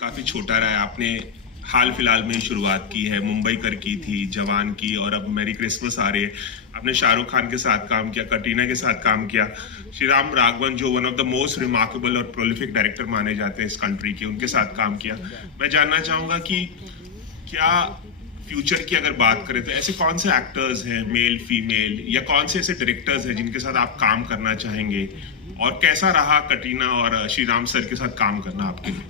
काफी छोटा रहा है। आपने हाल फिलहाल में ही शुरुआत की है, मुंबई कर की थी, जवान की, और अब मैरी क्रिसमस आ रही है। आपने शाहरुख खान के साथ काम किया, कटरीना के साथ काम किया, श्रीराम राघवन जो one of the most remarkable और प्रोलिफिक डायरेक्टर माने जाते हैं इस कंट्री के, उनके साथ काम किया। मैं जानना चाहूंगा कि क्या फ्यूचर की अगर बात करें तो ऐसे कौन से एक्टर्स हैं, मेल फीमेल, या कौन से ऐसे डायरेक्टर्स हैं जिनके साथ आप काम करना चाहेंगे, और कैसा रहा कटरीना और श्रीराम सर के साथ काम करना आपके लिए?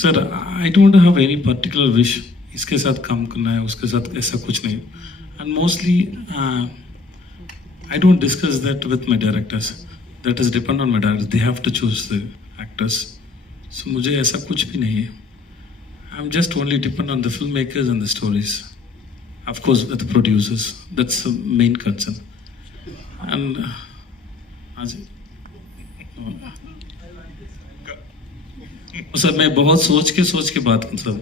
Sir, I don't have any particular wish इसके साथ काम करना है, उसके साथ ऐसा कुछ नहीं। And mostly I don't discuss that with my directors, that is depend on my directors, they have to choose the actors. So मुझे ऐसा कुछ भी नहीं है। I am just only depend on the film makers and the stories, of course with the producers, that's the main concern. And sir, मैं बहुत सोच के बात कर, सर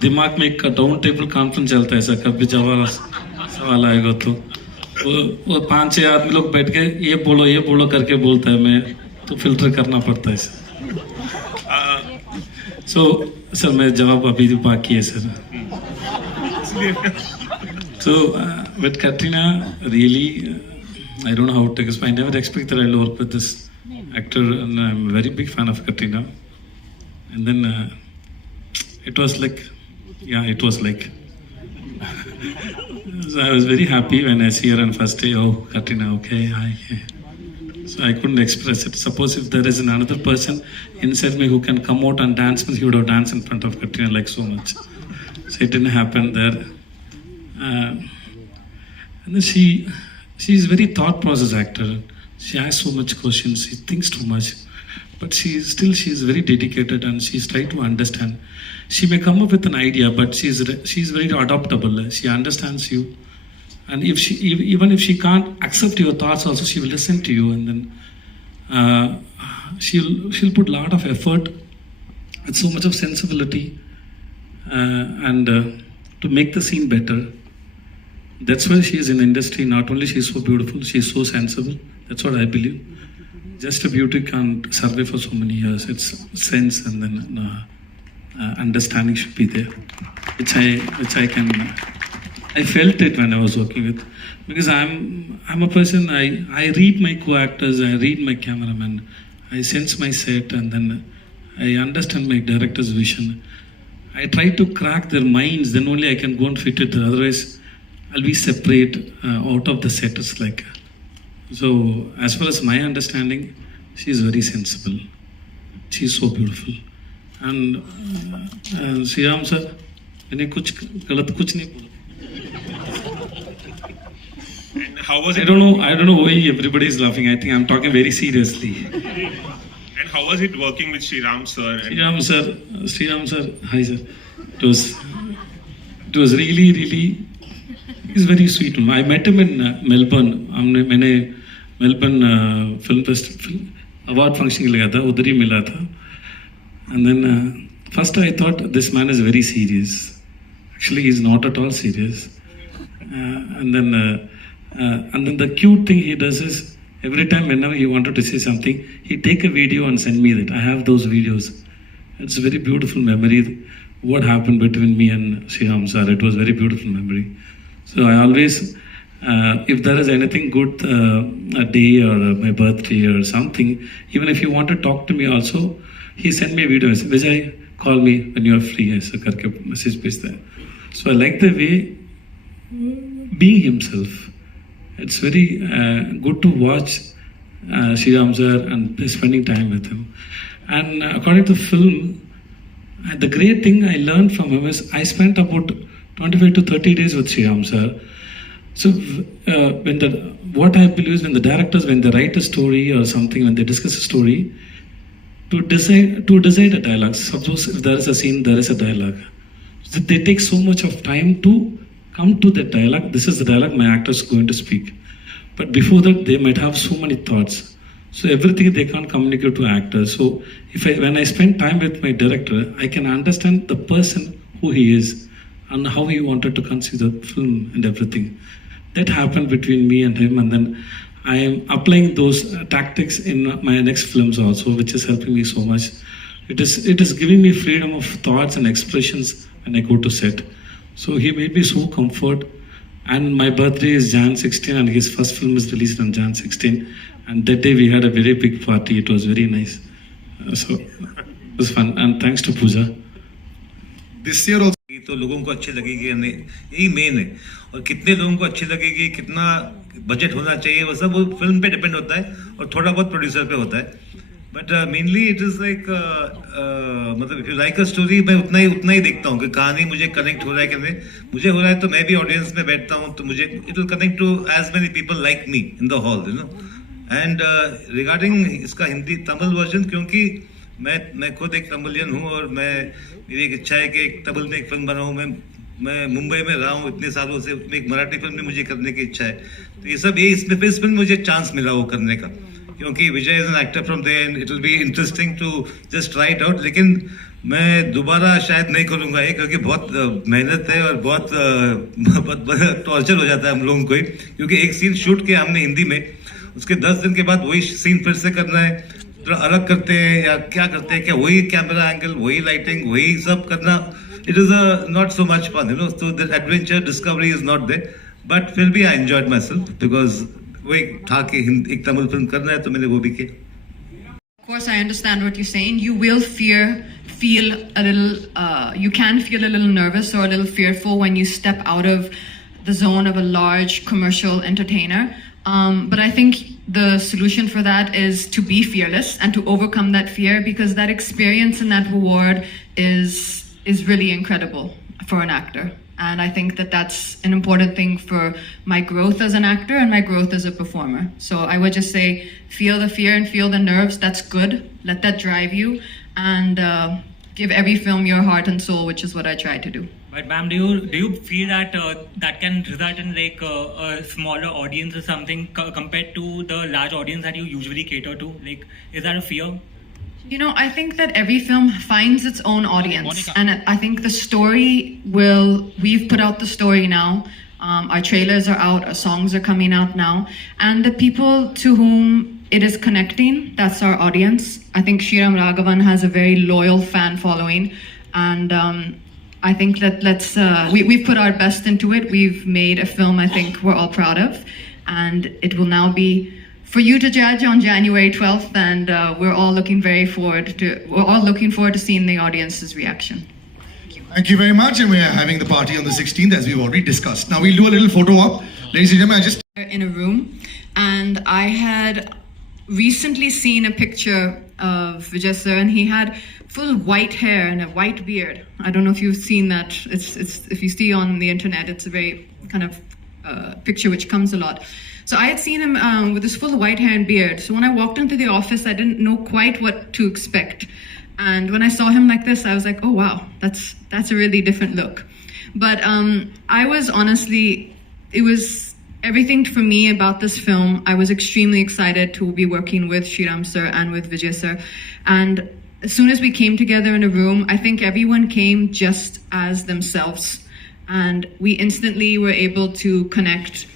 दिमाग में एक डाउन टेबल कॉन्फ्रेंस चलता है सर, कभी जवाब सवाल आएगा तो वो 5-6 आदमी लोग बैठ के ये बोलो करके बोलता है, मैं तो फिल्टर करना पड़ता है सर। सर मैं जवाब अभी भी बाकी है sir. So with Katrina, really, I don't know how to explain. I never expected I'll work with this actor, and I'm a very big fan of Katrina. And then it was like, so I was very happy when I see her on first day. Oh, Katrina, okay, hi. So I couldn't express it. Suppose if there is another person inside me who can come out and dance, he would have danced in front of Katrina like so much. So it didn't happen there. And then she's very thought process actor. She asks so much questions. She thinks too much. But she's very dedicated, and she's trying to understand. She may come up with an idea, but she's very adaptable. She understands you, and even if she can't accept your thoughts, also she will listen to you, and then she'll put a lot of effort with so much of sensibility, and to make the scene better. That's why she is in the industry. Not only she is so beautiful, she is so sensible. That's what I believe. Just a beauty can't survive for so many years. It's sense, and then understanding should be there, which I can. I felt it when I was working with, because I'm a person. I read my co-actors, I read my cameraman, I sense my set, and then I understand my director's vision. I try to crack their minds. Then only I can go and fit it. Otherwise, I'll be separate out of the set. It's like. So, as far as my understanding, she is very sensible. She is so beautiful. And Sriram sir, मैंने कुछ गलत कुछ नहीं बोला. How was it? I don't know why everybody is laughing. I think I'm talking very seriously. And how was it working with Shriram sir? Sriram sir, hi sir. It was really. He's very sweet. I met him in Melbourne. मैंने Melbourne film festival award function लगा था, उधर ही मिला था. And then first I thought this man is very serious. Actually, he's not at all serious. And then the cute thing he does is every time whenever he wanted to say something, he take a video and send me that. I have those videos. It's a very beautiful memory. What happened between me and Sriram sir, it was very beautiful memory. So I always, if there is anything good, a day or my birthday or something, even if you want to talk to me also, he sent me a video. Vijay, call me when you are free. ऐसा करके message भेजता है. So I like the way being himself. It's very good to watch Sriram sir and spending time with him. And according to the film, the great thing I learned from him is I spent about 25 to 30 days with Sriram sir. So what I believe is when the directors, when they write a story or something, when they discuss a story, to decide a dialogue. Suppose if there is a scene, there is a dialogue. So they take so much of time to come to that dialogue. This is the dialogue my actor is going to speak. But before that, they might have so many thoughts. So everything they can't communicate to actors. So when I spend time with my director, I can understand the person who he is and how he wanted to conceive the film and everything. That happened between me and him, and then I am applying those tactics in my next films also, which is helping me so much. It is giving me freedom of thoughts and expressions when I go to set. So he made me so comfort. And my birthday is Jan 16, and his first film is released on Jan 16. And that day we had a very big party. It was very nice. So it was fun. And thanks to Pooja. This year also. तो लोगों को अच्छी लगेगी या नहीं, यही main है। और कितने लोगों को अच्छी लगेगी, कितना बजट होना चाहिए, वो सब वो फिल्म पे डिपेंड होता है और थोड़ा बहुत प्रोड्यूसर पे होता है। But mainly it is like मतलब if you like a story, मैं उतना ही देखता हूँ कि कहानी मुझे कनेक्ट हो रहा है कि नहीं। मुझे हो रहा है तो मैं भी ऑडियंस में बैठता हूँ, तो मुझे it will connect to as many people like me in the hall, you know. And regarding इसका हिंदी तमिल वर्जन, क्योंकि मैं खुद एक तमिलियन हूँ और मेरी एक इच्छा है कि एक तमिल में एक फिल्म बनाऊँ। मैं मुंबई में रहा हूँ इतने सालों से, एक मराठी फिल्म भी मुझे करने की इच्छा है। तो ये सब इसमें फिर फिल्म मुझे चांस मिला वो करने का, क्योंकि Vijay is an actor from there and it will be interesting to just try it out. लेकिन मैं दोबारा शायद नहीं करूँगा ये, क्योंकि बहुत मेहनत है और बहुत टॉर्चर हो जाता है हम लोगों को ही, क्योंकि एक सीन शूट किया हमने हिंदी में, उसके 10 दिन के बाद वही सीन फिर से करना है, थोड़ा अलग करते हैं या क्या करते हैं, क्या वही कैमरा एंगल, वही लाइटिंग, वही सब करना। It is not so much fun, you know, so the adventure discovery is not there. But फिर भी I enjoyed myself, because वही था कि एक तमिल फिल्म करना है, तो मैंने वो भी किया। Of course, I understand what you're saying. You will feel a little, you can feel a little nervous or a little fearful when you step out of the zone of a large commercial entertainer. But I think the solution for that is to be fearless and to overcome that fear, because that experience and that reward is really incredible for an actor. And I think that that's an important thing for my growth as an actor and my growth as a performer. So I would just say, feel the fear and feel the nerves. That's good. Let that drive you, and give every film your heart and soul, which is what I try to do. But ma'am, do you feel that that can result in like a smaller audience or something compared to the large audience that you usually cater to? Like, is that a fear? You know, I think that every film finds its own audience, and I think the story we've put out the story now. Our trailers are out, our songs are coming out now, and the people to whom it is connecting, that's our audience. I think Sriram Raghavan has a very loyal fan following, and I think that we've put our best into it. We've made a film I think we're all proud of, and it will now be for you to judge on January 12th, and we're all looking forward to seeing the audience's reaction. Thank you very much, and we are having the party on the 16th, as we've already discussed. Now we'll do a little photo op. Ladies and gentlemen, I just... In a room, and I had recently seen a picture of Vijay sir, and he had full white hair and a white beard. I don't know if you've seen that. It's if you see on the internet, it's a very kind of picture which comes a lot. So I had seen him with this full white hair and beard. So when I walked into the office, I didn't know quite what to expect. And when I saw him like this, I was like, oh wow, that's a really different look. But I was honestly, it was everything for me about this film. I was extremely excited to be working with Sriram sir and with Vijay sir. And as soon as we came together in a room, I think everyone came just as themselves. And we instantly were able to connect.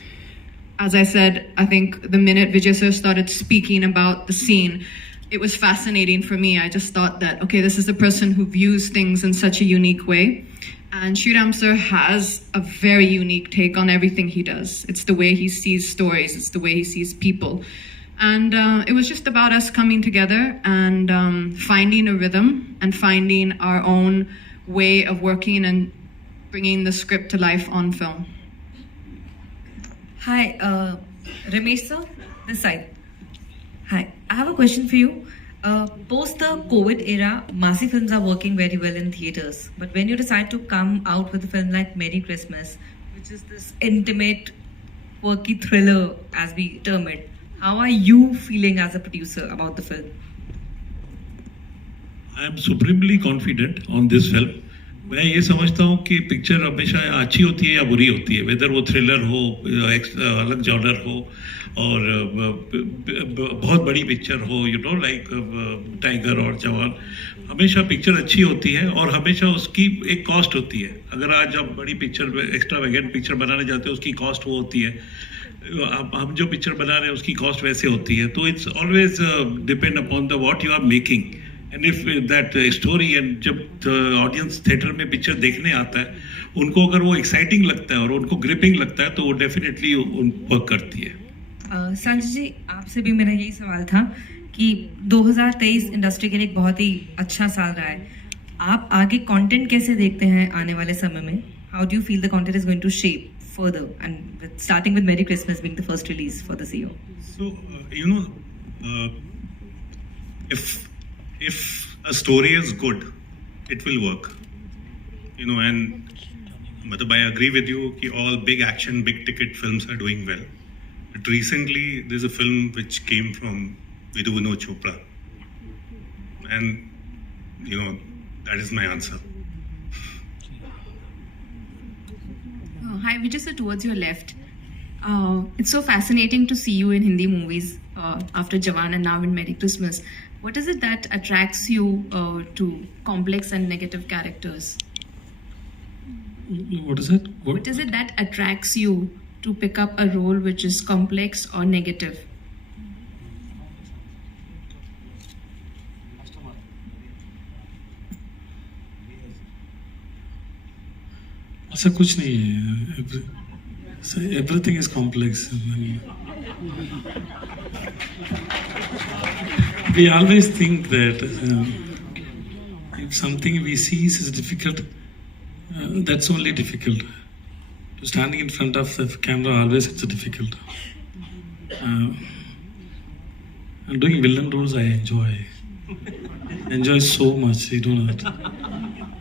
As I said, I think the minute Vijay sir started speaking about the scene, it was fascinating for me. I just thought that, okay, this is a person who views things in such a unique way. And Sriram sir has a very unique take on everything he does. It's the way he sees stories. It's the way he sees people. And it was just about us coming together and finding a rhythm and finding our own way of working and bringing the script to life on film. Hi, Ramesh sir, this side. Hi, I have a question for you. Post the COVID era, massive films are working very well in theaters. But when you decide to come out with a film like Merry Christmas, which is this intimate, quirky thriller, as we term it, how are you feeling as a producer about the film? I am supremely confident on this film. मैं ये समझता हूँ कि picture हमेशा अच्छी होती है या बुरी होती है, वेदर वो थ्रिलर हो, अलग जॉनर हो, और बहुत बड़ी पिक्चर हो, यू नो, लाइक टाइगर और जवान, हमेशा पिक्चर अच्छी होती है और हमेशा उसकी एक कॉस्ट होती है. अगर आज आप बड़ी पिक्चर, एक्स्ट्रावेगेंट पिक्चर बनाने जाते हो, उसकी कॉस्ट वो होती है. हम जो पिक्चर बना रहे हैं उसकी कॉस्ट वैसे होती है, तो it's always depend upon the what you are making and if that story, and जब ऑडियंस थिएटर में पिक्चर देखने आता है उनको अगर वो एक्साइटिंग लगता है और उनको ग्रिपिंग लगता है तो वो डेफिनेटली वर्क करती है। संजय जी, आपसे भी मेरा यही सवाल था कि 2023 इंडस्ट्री के लिए एक बहुत ही अच्छा साल रहा है। आप आगे कंटेंट कैसे देखते हैं आने वाले समय में? How do you feel the content is going to shape further, and starting with Merry Christmas being the first release for this year? So, if a story is good, it will work. And matlab I agree with you कि all big action, big ticket films are doing well. But recently, there's a film which came from Vidhu Vinod Chopra, and that is my answer. Hi, Vijay sir, towards your left. It's so fascinating to see you in Hindi movies after Jawan and now in Merry Christmas. What is it that attracts you to complex and negative characters? What is it? What is it that attracts you to pick up a role which is complex or negative? ऐसा कुछ नहीं है, everything is complex. We always think that if something we see is difficult, that's only difficult. Standing in front of the camera always it's difficult. And doing villain roles I enjoy so much. You don't know.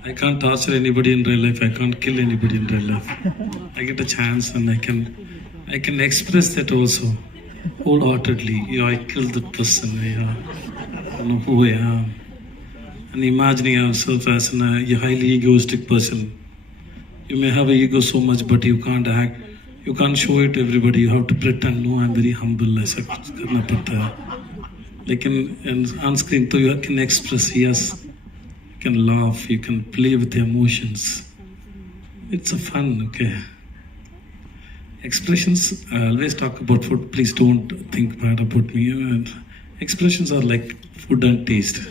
I can't torture anybody in real life. I can't kill anybody in real life. I get a chance and I can express that also wholeheartedly. I killed that person. I know who I am. And imagining yourself as a highly egoistic person. You may have an ego so much, but you can't act. You can't show it to everybody. You have to pretend. No, I'm very humble. ऐसा कुछ करना पड़ता है. लेकिन on screen तो you can express yes. You can laugh, you can play with the emotions. It's a fun, okay? Expressions, I always talk about food. Please don't think bad about me. Expressions are like food and taste.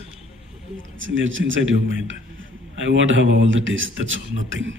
It's inside your mind. I want to have all the taste. That's all, nothing.